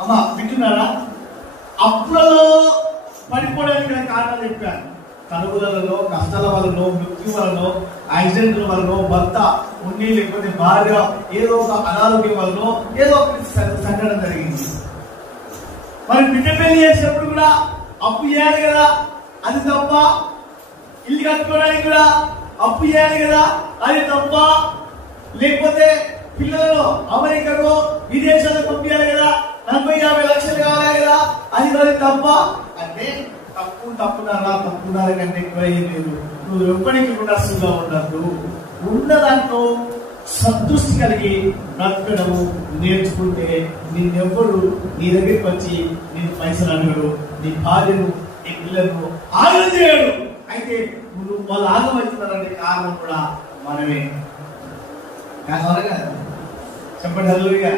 అమ్మా వింటున్నారా? అప్పులలో పడిపోవడానికి కారణాలు చెప్పాను. కరువులలో, కష్టాల వలన, మృత్యు వలన, యాక్సిడెంట్ల వలన, భర్త ఉండి లేకపోతే భార్య ఏదో ఒక అనారోగ్యం వలన ఏదో ఒక సంఘటన జరిగింది. మరి బిడ్డ పెళ్లి చేసినప్పుడు కూడా అప్పు చేయాలి కదా, అది తప్ప. ఇల్లు కట్టుకోవడానికి కూడా అప్పు చేయాలి కదా, అది తప్ప. లేకపోతే పిల్లలను అమెరికాకు విదేశాలకు పంపించాలి కదా, 40-50 లక్షలు కావాలి కదా, అది మరి తప్ప. అంటే తప్పున్నారా కంటే ఎక్కువ ఏం లేదు. నువ్వు ఎప్పటికీ కూడా సుఖంగా ఉండద్దు. ఉన్న దాంట్లో సంతృష్టి కలిగి బ్రతకడం నేర్చుకుంటే నిన్నెవ్వడు నీ దగ్గరికి వచ్చి నేను పైసలు అడగడు, నీ భార్యను నీ పిల్లలను ఆగం చేయడు. అయితే నువ్వు వాళ్ళు ఆగమవుతున్నారంటే కారణం కూడా మనమే. చెప్పండి. హల్లెలూయా.